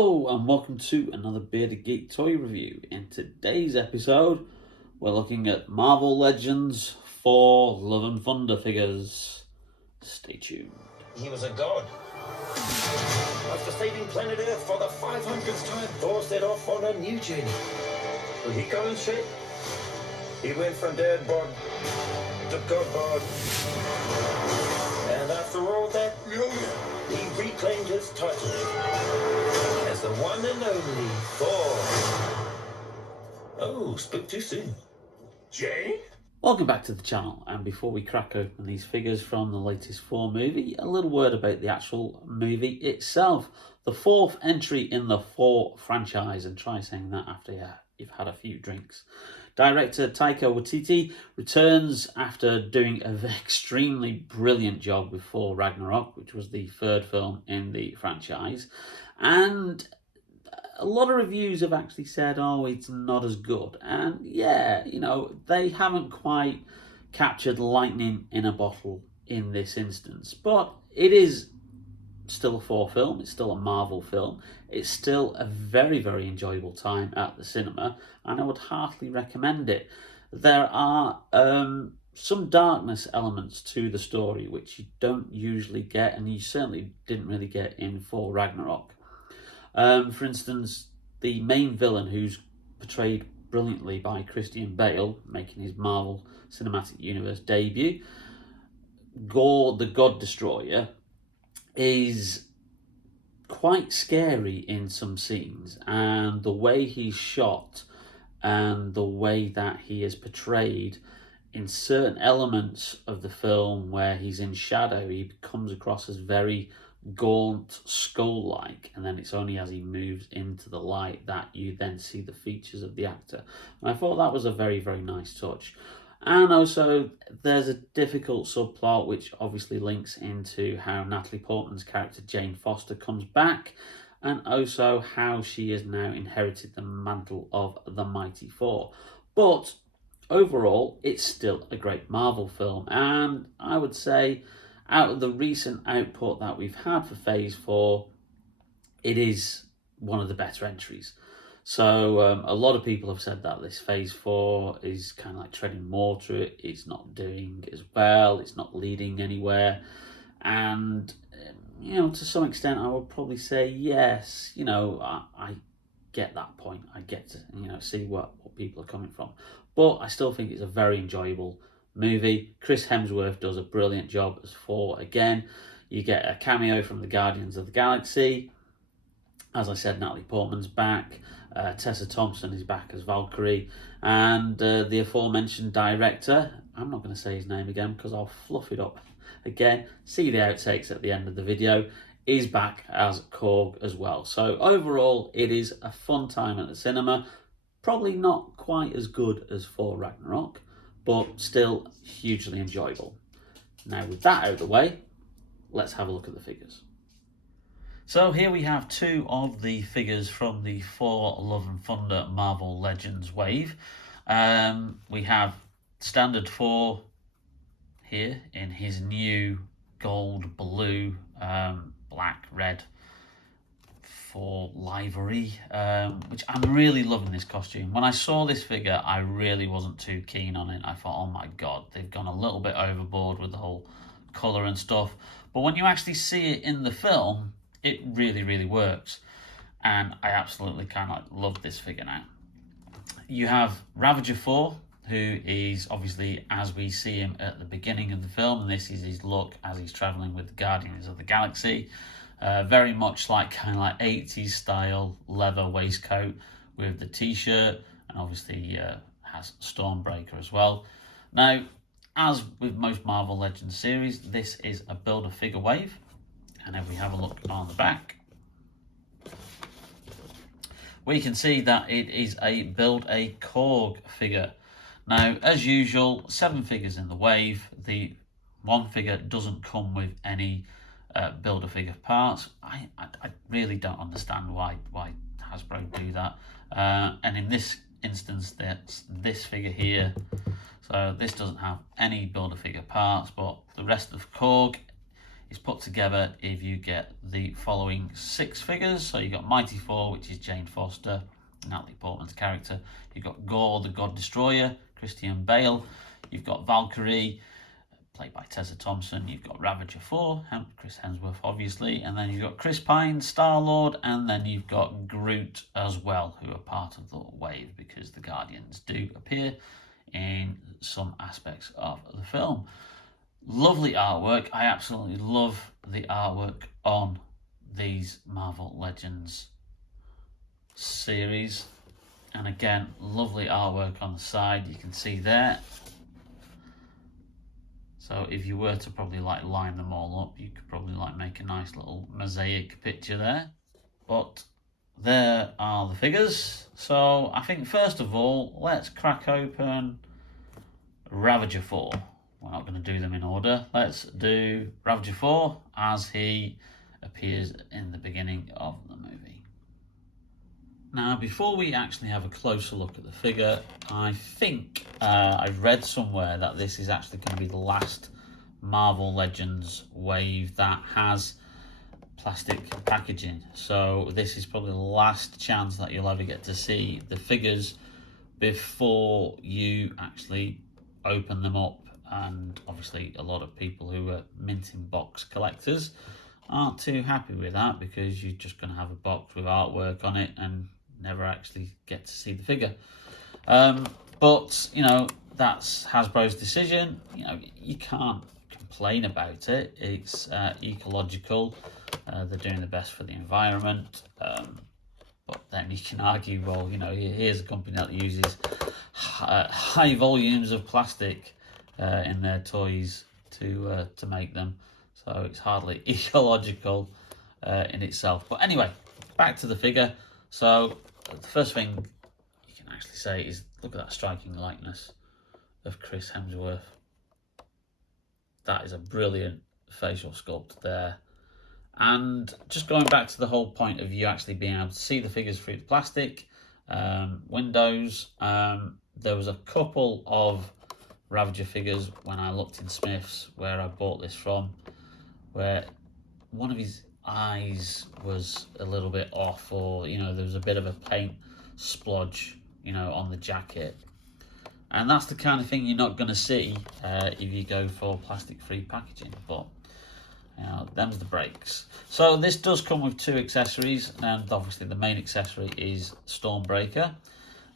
Hello and welcome to another Bearded Geek toy review. In today's episode, we're looking at Marvel Legends Thor Love and Thunder figures. Stay tuned. He was a god. After saving planet Earth for the 500th time, Thor set off on a new journey. Will he come and shape? He went from dead bod to god bod. And after all that, he reclaimed his title as the one and only Thor. Oh, spoke too soon. Jay? Welcome back to the channel, and before we crack open these figures from the latest Thor movie, a little word about the actual movie itself. The fourth entry in the Thor franchise, and try saying that after you've had a few drinks. Director Taika Waititi returns after doing an extremely brilliant job with Thor Ragnarok, which was the third film in the franchise, and a lot of reviews have actually said, oh, it's not as good. And yeah, you know, they haven't quite captured lightning in a bottle in this instance. But it is still a Thor film. It's still a Marvel film. It's still a very, very enjoyable time at the cinema. And I would heartily recommend it. There are some darkness elements to the story, which you don't usually get. And you certainly didn't really get in Thor Ragnarok. For instance, the main villain, who's portrayed brilliantly by Christian Bale, making his Marvel Cinematic Universe debut, Gore the God Destroyer, is quite scary in some scenes, and the way he's shot and the way that he is portrayed in certain elements of the film where he's in shadow, he comes across as very gaunt, skull-like, and then it's only as he moves into the light that you then see the features of the actor. And I thought that was a very, very nice touch. And also, there's a difficult subplot which obviously links into how Natalie Portman's character Jane Foster comes back, and also how she has now inherited the mantle of the Mighty Thor. But overall, it's still a great Marvel film, and I would say, out of the recent output that we've had for Phase 4, it is one of the better entries. So a lot of people have said that this Phase 4 is kind of like treading water. It's not doing as well. It's not leading anywhere. And, you know, to some extent, I would probably say yes. You know, I get that point. I get to, you know, see what people are coming from. But I still think it's a very enjoyable movie. Chris Hemsworth does a brilliant job as Thor again. You get a cameo from the Guardians of the Galaxy. As I said, Natalie Portman's back. Tessa Thompson is back as Valkyrie. And the aforementioned director, I'm not going to say his name again because I'll fluff it up again. See the outtakes at the end of the video. Is back as Korg as well. So overall, it is a fun time at the cinema. Probably not quite as good as Thor Ragnarok, but still hugely enjoyable. Now, with that out of the way, let's have a look at the figures. So here we have two of the figures from the Thor Love and Thunder Marvel Legends wave. We have standard Thor here in his new gold, blue, black, red Thor livery, which I'm really loving this costume. When I saw this figure, I really wasn't too keen on it. I thought, oh my god, they've gone a little bit overboard with the whole colour and stuff. But when you actually see it in the film, it really, really works. And I absolutely kind of love this figure now. You have Ravager Thor, who is obviously, as we see him at the beginning of the film, and this is his look as he's travelling with the Guardians of the Galaxy. Very much like kind of like 80s style leather waistcoat with the t-shirt, and obviously has Stormbreaker as well. Now, as with most Marvel Legends series, this is a Build-A-Figure wave. And if we have a look on the back, we can see that it is a Build-A-Korg figure. Now, as usual, 7 figures in the wave. The one figure doesn't come with any Build-A-Figure parts. I really don't understand why Hasbro do that. And in this instance, that's this figure here. So this doesn't have any Build-A-Figure parts, but the rest of Korg is put together if you get the following 6 figures. So you've got Mighty Thor, which is Jane Foster, Natalie Portman's character. You've got Gore the God Destroyer, Christian Bale. You've got Valkyrie, played by Tessa Thompson. You've got Ravager Thor, Chris Hemsworth, obviously. And then you've got Chris Pine, Star-Lord. And then you've got Groot as well, who are part of the wave, because the Guardians do appear in some aspects of the film. Lovely artwork. I absolutely love the artwork on these Marvel Legends series. And again, lovely artwork on the side. You can see there. So if you were to probably like line them all up, you could probably like make a nice little mosaic picture there. But there are the figures. So I think first of all, let's crack open Ravager Thor. We're not going to do them in order. Let's do Ravager Thor as he appears in the beginning of the movie. Now, before we actually have a closer look at the figure, I think I've read somewhere that this is actually going to be the last Marvel Legends wave that has plastic packaging. So this is probably the last chance that you'll ever get to see the figures before you actually open them up. And obviously a lot of people who are minting box collectors aren't too happy with that, because you're just going to have a box with artwork on it and never actually get to see the figure. But you know, that's Hasbro's decision. You know, you can't complain about it. It's ecological. They're doing the best for the environment. But then you can argue, well, you know, here's a company that uses high volumes of plastic in their toys to make them, so it's hardly ecological in itself. But anyway, back to the figure. So the first thing you can actually say is, look at that striking likeness of Chris Hemsworth. That is a brilliant facial sculpt there. And just going back to the whole point of you actually being able to see the figures through the plastic windows, there was a couple of Ravager figures when I looked in Smith's, where I bought this from, where one of his eyes was a little bit off, or you know, there was a bit of a paint splodge, you know, on the jacket. And that's the kind of thing you're not going to see if you go for plastic-free packaging. But you know, them's the breaks. So this does come with 2 accessories, and obviously the main accessory is Stormbreaker,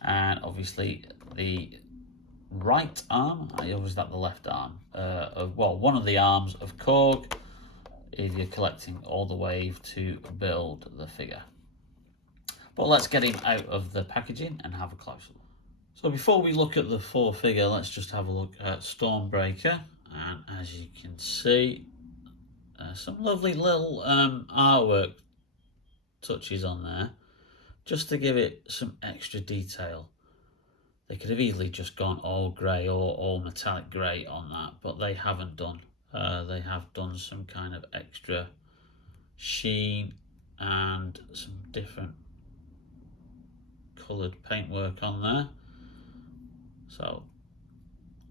and obviously the right arm, or was that the left arm? Well, one of the arms of Korg, if you're collecting all the wave to build the figure. But let's get him out of the packaging and have a closer look. So before we look at the Thor figure, let's just have a look at Stormbreaker. And as you can see, some lovely little artwork touches on there, just to give it some extra detail. They could have easily just gone all grey or all metallic grey on that, but they haven't done. They have done some kind of extra sheen and some different coloured paintwork on there. So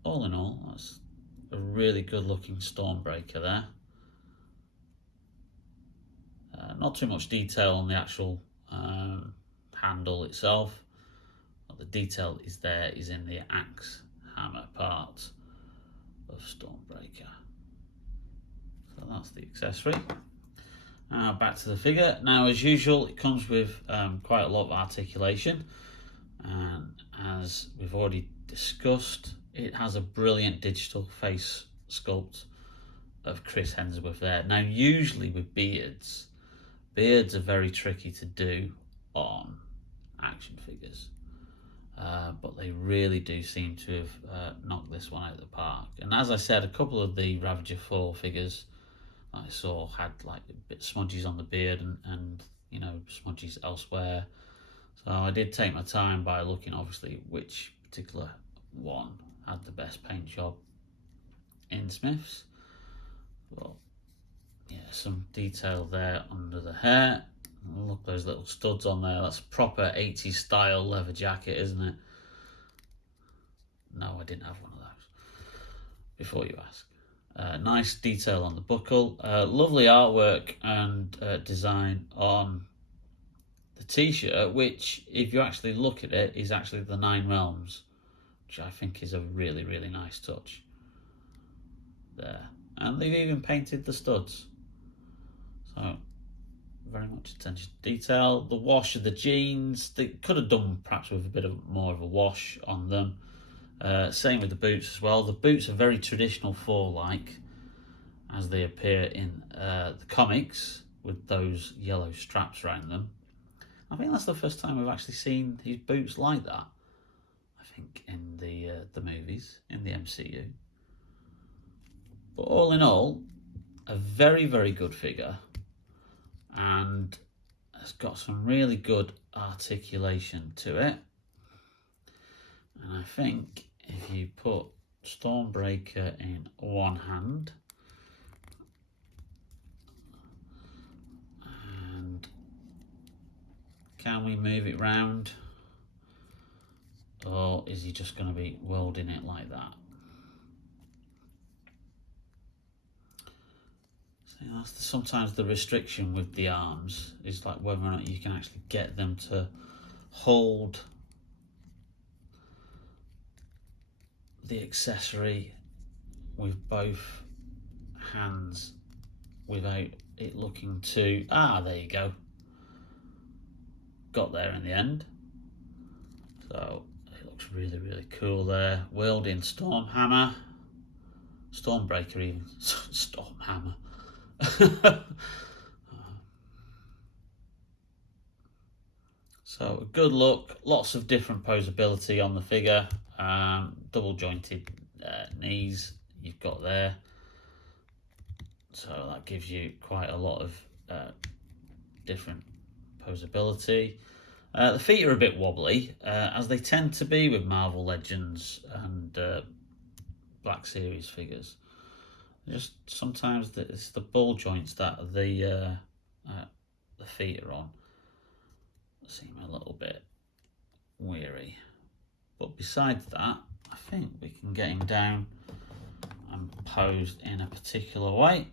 all in all, that's a really good looking Stormbreaker there. Not too much detail on the actual handle itself. What the detail is there is in the axe hammer part of Stormbreaker. So that's the accessory. Back to the figure. Now, as usual, it comes with quite a lot of articulation, and as we've already discussed, it has a brilliant digital face sculpt of Chris Hemsworth there. Now, usually with beards are very tricky to do on action figures, but they really do seem to have knocked this one out of the park. And as I said, a couple of the Ravager Thor figures I saw had like a bit smudges on the beard and you know, smudges elsewhere. So I did take my time by looking obviously which particular one had the best paint job in Smith's. Well, yeah, some detail there under the hair. Look, those little studs on there. That's proper 80s style leather jacket, isn't it? No, I didn't have one of those, before you ask. Nice detail on the buckle. Lovely artwork and design on the t-shirt, which, if you actually look at it, is actually the 9 Realms, which I think is a really, really nice touch. There. And they've even painted the studs. So, very much attention to detail. The wash of the jeans, they could have done perhaps with a bit more of a wash on them. Same with the boots as well. The boots are very traditional Thor-like, as they appear in the comics, with those yellow straps around them. I think that's the first time we've actually seen his boots like that. I think in the movies, in the MCU. But all in all, a very, very good figure, and has got some really good articulation to it. And I think if you put Stormbreaker in one hand and can we move it round, or is he just going to be welding it like that? See, that's sometimes the restriction with the arms, is like whether or not you can actually get them to hold the accessory with both hands without it looking too... there you go. Got there in the end. So it looks really, really cool there. Wielding Stormhammer. Stormbreaker even. Stormhammer. So a good look. Lots of different posability on the figure. Double jointed knees you've got there. So that gives you quite a lot of different posability. The feet are a bit wobbly, as they tend to be with Marvel Legends and Black Series figures. Just sometimes it's the ball joints that the feet are on seem a little bit weary. But besides that, I think we can get him down and posed in a particular way.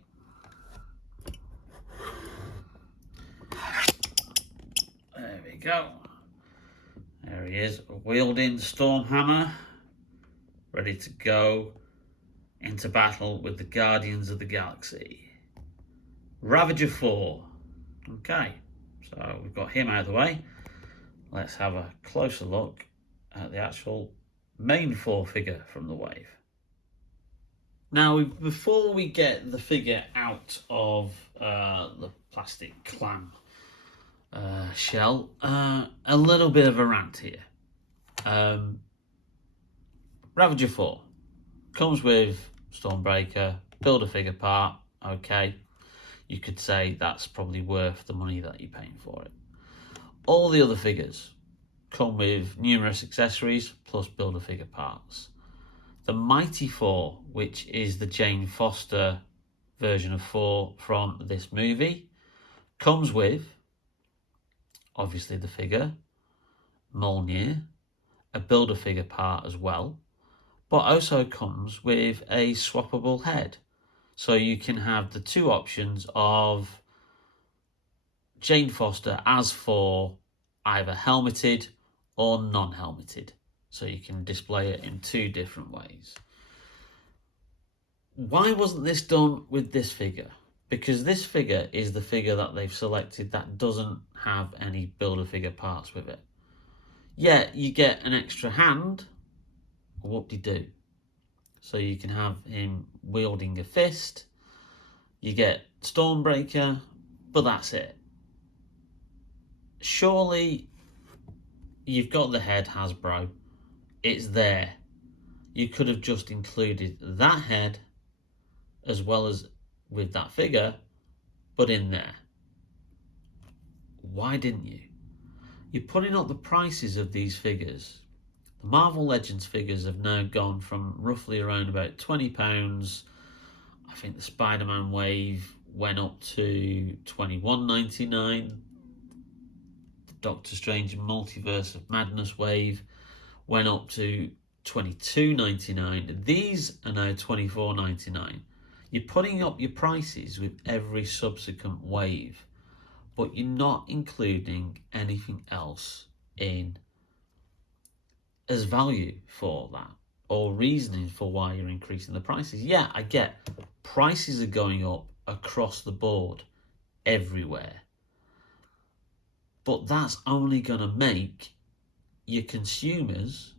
There we go. There he is, wielding the Stormhammer, ready to go into battle with the Guardians of the Galaxy. Ravager Thor. Okay, so we've got him out of the way. Let's have a closer look at the actual main Thor figure from the wave. Now, before we get the figure out of the plastic clam shell, a little bit of a rant here. Ravager Thor comes with Stormbreaker, Build-A-Figure part, okay. You could say that's probably worth the money that you're paying for it. All the other figures come with numerous accessories plus Build-A-Figure parts. The Mighty Thor, which is the Jane Foster version of Thor from this movie, comes with, obviously, the figure, Mjolnir, a Build-A-Figure part as well, but also comes with a swappable head. So you can have the two options of Jane Foster as Thor, either helmeted or non-helmeted. So you can display it in two different ways. Why wasn't this done with this figure? Because this figure is the figure that they've selected that doesn't have any Build-A-Figure parts with it. Yet you get an extra hand, whoop-de-doo. So you can have him wielding a fist, you get Stormbreaker, but that's it. Surely you've got the head, Hasbro. It's there. You could have just included that head as well as with that figure, but in there. Why didn't you? You're putting up the prices of these figures. The Marvel Legends figures have now gone from roughly around about £20. I think the Spider-Man wave went up to $21.99. The Doctor Strange Multiverse of Madness wave went up to $22.99. These are now $24.99. You're putting up your prices with every subsequent wave, but you're not including anything else in as value for that or reasoning for why you're increasing the prices. Yeah, I get prices are going up across the board everywhere, but that's only going to make your consumers,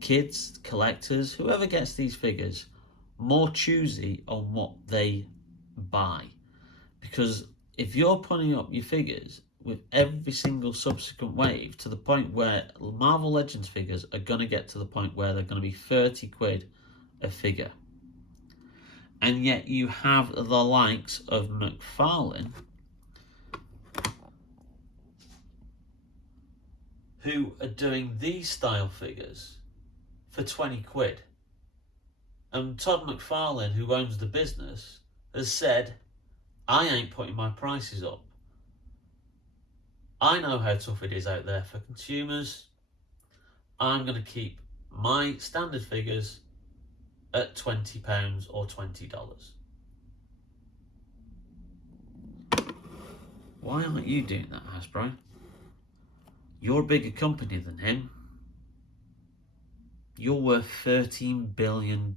kids, collectors, whoever gets these figures, more choosy on what they buy. Because if you're putting up your figures with every single subsequent wave to the point where Marvel Legends figures are going to get to the point where they're going to be 30 quid a figure, and yet you have the likes of McFarlane who are doing these style figures for 20 quid. And Todd McFarlane, who owns the business, has said, I ain't putting my prices up. I know how tough it is out there for consumers. I'm going to keep my standard figures at £20 or $20. Why aren't you doing that, Hasbro? You're a bigger company than him. You're worth $13 billion.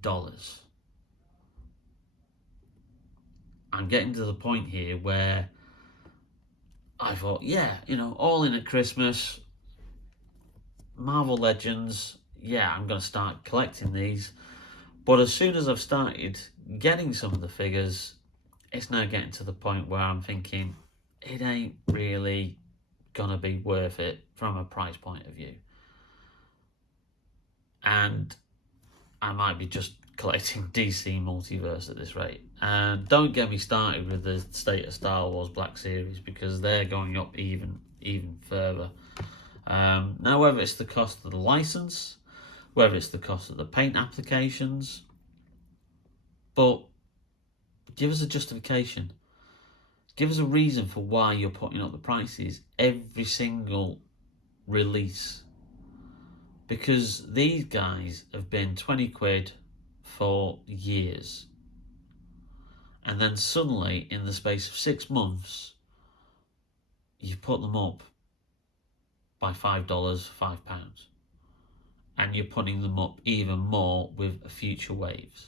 I'm getting to the point here where I thought, yeah, all in at Christmas, Marvel Legends, yeah, I'm going to start collecting these. But as soon as I've started getting some of the figures, it's now getting to the point where I'm thinking, it ain't really going to be worth it from a price point of view. And I might be just collecting DC Multiverse at this rate. And don't get me started with the State of Star Wars Black Series, because they're going up even further. Now, whether it's the cost of the license, whether it's the cost of the paint applications, but give us a justification. Give us a reason for why you're putting up the prices every single release. Because these guys have been 20 quid for years. And then suddenly, in the space of 6 months, you've put them up by $5, £5. And you're putting them up even more with future waves.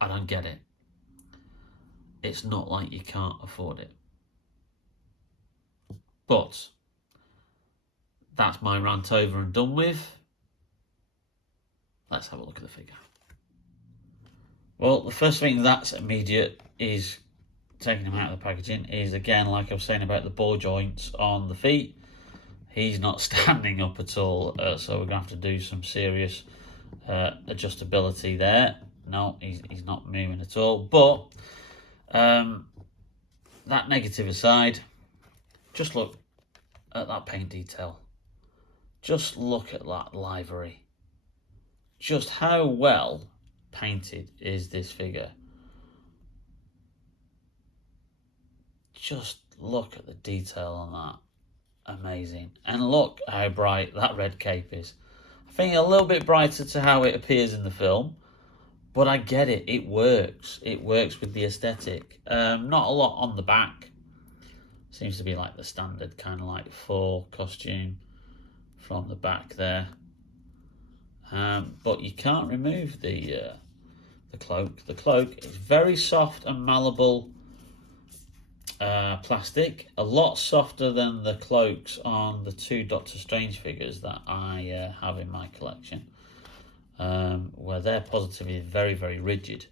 I don't get it. It's not like you can't afford it. But that's my rant over and done with. Let's have a look at the figure. Well, the first thing that's immediate is taking him out of the packaging is, again, like I was saying about the ball joints on the feet. He's not standing up at all, so we're going to have to do some serious adjustability there. No, he's not moving at all. But that negative aside, just look at that paint detail. Just look at that livery. Just how well painted is this figure? Just look at the detail on that. Amazing. And look how bright that red cape is. I think a little bit brighter to how it appears in the film, but I get it. It works. It works with the aesthetic. Not a lot on the back. Seems to be like the standard kind of like Thor costume from the back there. But you can't remove the cloak. The cloak is very soft and malleable plastic, a lot softer than the cloaks on the 2 Doctor Strange figures that I have in my collection, where they're positively very, very rigid.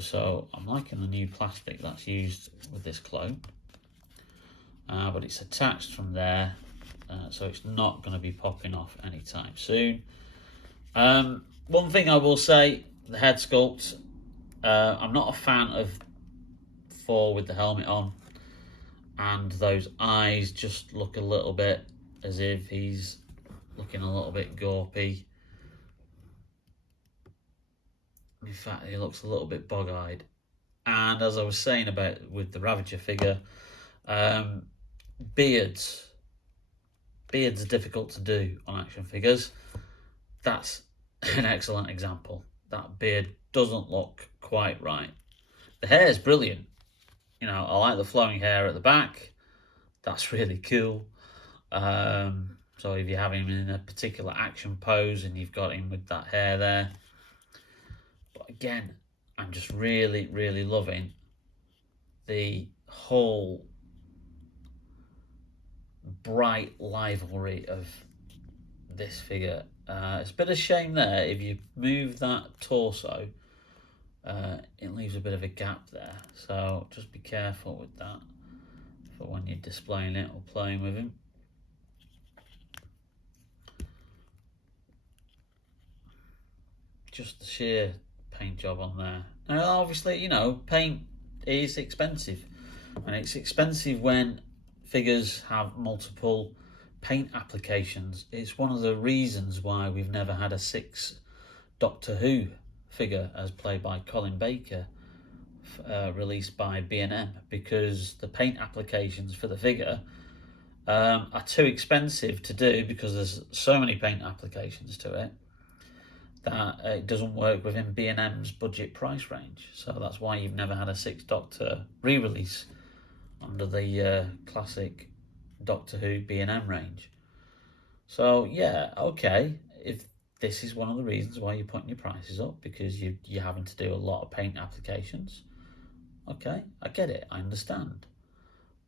So I'm liking the new plastic that's used with this cloak, but it's attached from there, so it's not going to be popping off anytime soon. One thing I will say, the head sculpt, I'm not a fan of Thor with the helmet on, and those eyes just look a little bit as if he's looking a little bit gawpy. In fact, he looks a little bit bog-eyed. And as I was saying about with the Ravager figure, beards are difficult to do on action figures. That's an excellent example. that beard doesn't look quite right. The hair is brilliant. You know, I like the flowing hair at the back. That's really cool. So if you have him in a particular action pose and you've got him with that hair there. But again, I'm just really, really loving the whole bright rivalry of this figure. It's a bit of a shame there. If you move that torso, it leaves a bit of a gap there. So just be careful with that for when you're displaying it or playing with him. Just the sheer paint job on there. Now, obviously, you know, paint is expensive, and it's expensive when figures have multiple paint applications. It's one of the reasons why we've never had a 6 Doctor Who figure as played by Colin Baker released by B&M, because the paint applications for the figure are too expensive to do, because there's so many paint applications to it that it doesn't work within B&M's budget price range. So that's why you've never had a 6 Doctor re-release under the classic Doctor Who B&M range. So yeah, okay, if this is one of the reasons why you're putting your prices up, because you're having to do a lot of paint applications, okay, I get it, I understand.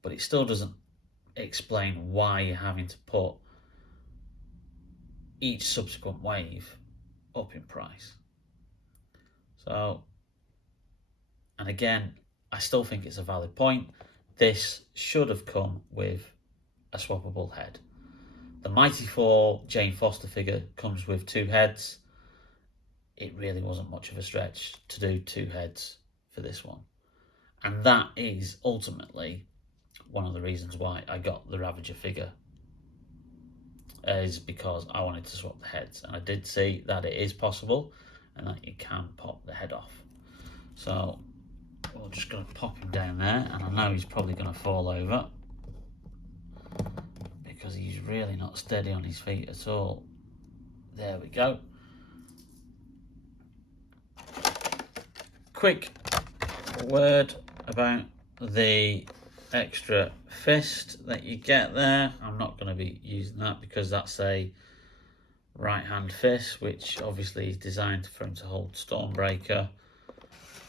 But it still doesn't explain why you're having to put each subsequent wave up in price. So, and again, I still think it's a valid point. This should have come with a swappable head. The Mighty Thor Jane Foster figure comes with 2 heads. It really wasn't much of a stretch to do 2 heads for this one. And that is ultimately one of the reasons why I got the Ravager figure, is because I wanted to swap the heads, and I did see that it is possible and that you can pop the head off. So we're just going to pop him down there, and I know he's probably going to fall over because he's really not steady on his feet at all. There we go. Quick word about the extra fist that you get there. I'm not going to be using that because that's a right hand fist, which obviously is designed for him to hold Stormbreaker.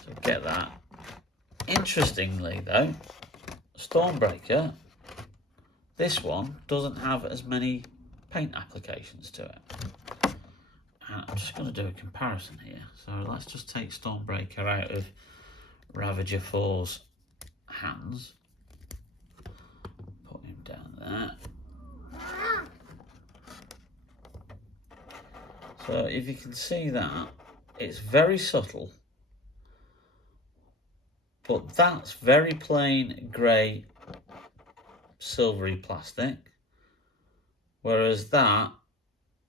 So get that. Interestingly though, Stormbreaker, this one doesn't have as many paint applications to it. And I'm just going to do a comparison here. So let's just take Stormbreaker out of Ravager Thor's hands. Put him down there. So if you can see that, it's very subtle, but that's very plain grey silvery plastic, whereas that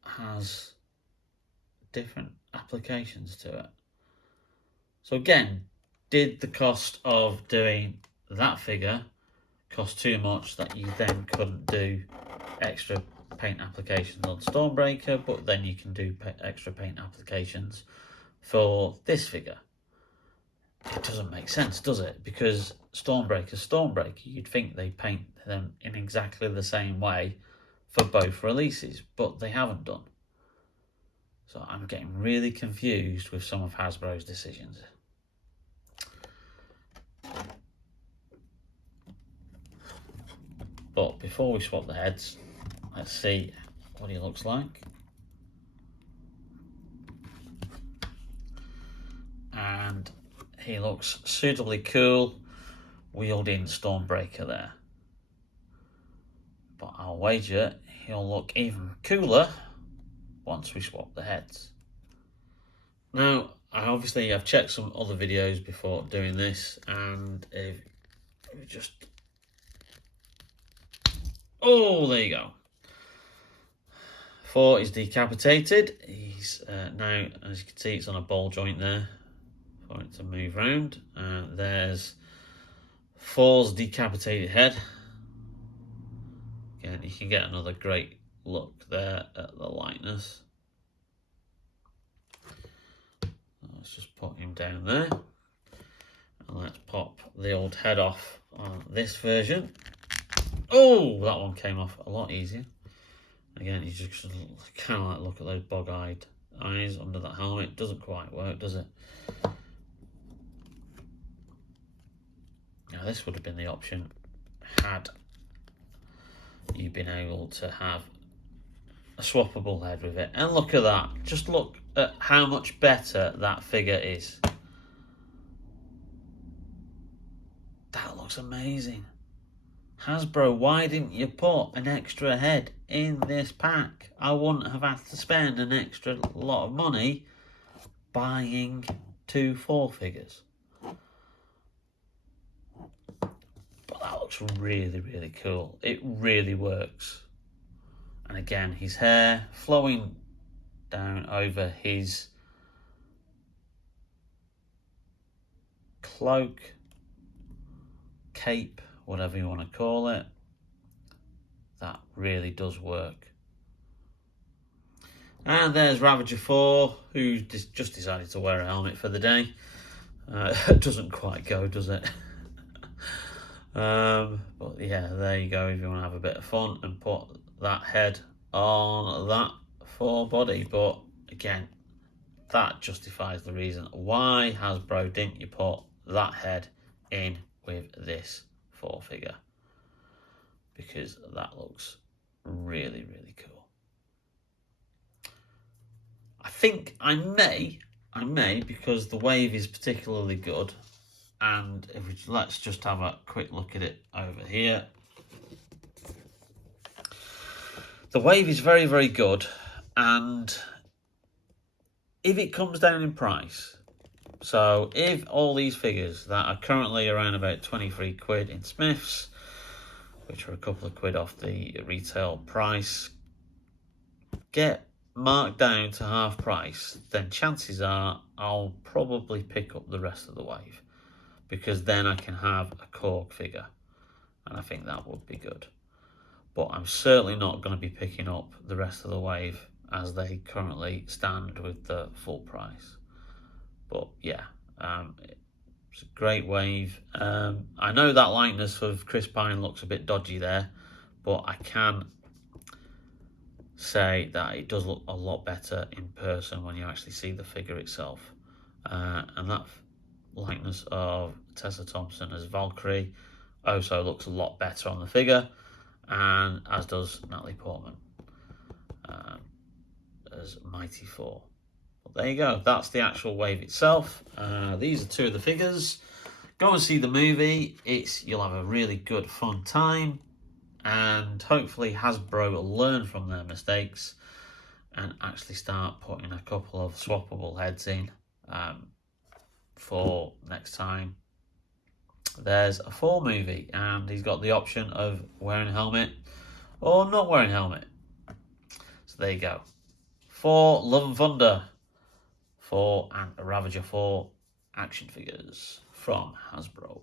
has different applications to it. So again, did the cost of doing that figure cost too much that you then couldn't do extra paint applications on Stormbreaker, but then you can do extra paint applications for this figure? It doesn't make sense, does it? Because Stormbreaker's Stormbreaker, you'd think they paint them in exactly the same way for both releases, but they haven't done. So I'm getting really confused with some of Hasbro's decisions. But before we swap the heads, let's see what he looks like. And he looks suitably cool wielding Stormbreaker there. But I'll wager he'll look even cooler once we swap the heads. Now, I've checked some other videos before doing this, and if we just... Oh, there you go. Thor is decapitated. He's now, as you can see, it's on a ball joint there for it to move around. There's Thor's decapitated head. Again, you can get another great look there at the likeness. let's just put him down there. And let's pop the old head off on this version. Oh, that one came off a lot easier. Again, you just kind of like look at those bog-eyed eyes under that helmet. Doesn't quite work, does it? Now, this would have been the option had you been able to have a swappable head with it. And look at that. Just look at how much better that figure is. That looks amazing. Hasbro, why didn't you put an extra head in this pack? I wouldn't have had to spend an extra lot of money buying 2 Thor figures. But that looks really, really cool. It really works. And again, his hair flowing down over his cloak, cape, whatever you want to call it. That really does work. And there's Ravager Thor, who just decided to wear a helmet for the day. Doesn't quite go, does it? But yeah, there you go, if you want to have a bit of fun and put that head on that Thor body. But again, that justifies the reason why Hasbro didn't you put that head in with this Thor figure, because that looks really, really cool. I think I may, because the wave is particularly good. And if we, let's just have a quick look at it over here. The wave is very, very good. And if it comes down in price, so if all these figures that are currently around about 23 quid in Smiths, which are a couple of quid off the retail price, get marked down to half price, then chances are I'll probably pick up the rest of the wave, because then I can have a Korg figure, and I think that would be good. But I'm certainly not going to be picking up the rest of the wave as they currently stand with the full price. But yeah, it's a great wave. I know that likeness of Chris Pine looks a bit dodgy there, but I can say that it does look a lot better in person when you actually see the figure itself. And that likeness of Tessa Thompson as Valkyrie also looks a lot better on the figure, and as does Natalie Portman as Mighty Thor. But there you go, that's the actual wave itself. These are 2 of the figures. Go and see the movie. You'll have a really good fun time, and hopefully Hasbro will learn from their mistakes and actually start putting a couple of swappable heads in for next time there's a Thor movie and he's got the option of wearing a helmet or not wearing a helmet. So there you go. Thor Love and Thunder, Thor and Ravager Thor action figures from Hasbro.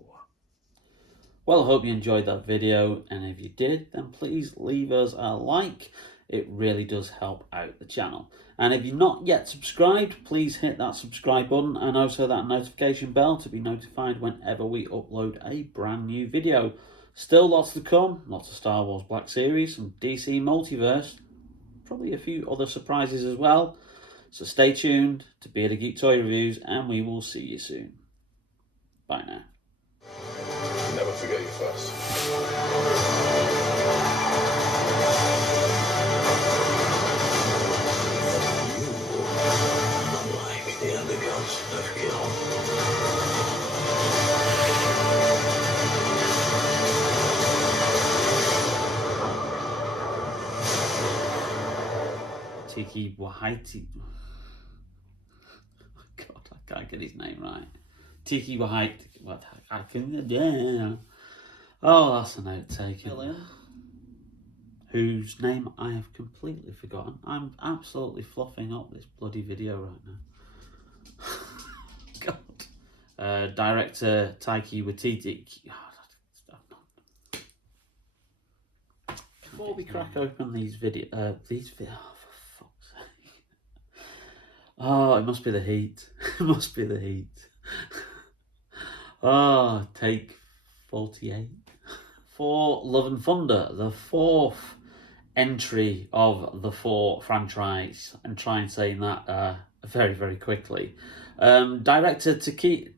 Well, I hope you enjoyed that video, and if you did, then please leave us a like. It really does help out the channel. And if you're not yet subscribed, please hit that subscribe button and also that notification bell to be notified whenever we upload a brand new video. Still lots to come, lots of Star Wars Black Series, some DC Multiverse, probably a few other surprises as well. So stay tuned to Bearded Geek Toy Reviews, and we will see you soon. Bye now. Never forget your first. Unlike the other gods I've killed. Tiki Wahaiti. God, I can't get his name right. Tiki Wahaiti. What? I can. Yeah. Oh, that's an outtake. Whose name I have completely forgotten. I'm absolutely fluffing up this bloody video right now. God. Director Taiki Waititi. Before we crack open these oh, for fuck's sake. Oh, it must be the heat. Must be the heat. Ah, take 48. Thor Love and Thunder, the fourth entry of the Thor franchise, and try and say that very, very quickly. Director Taiki...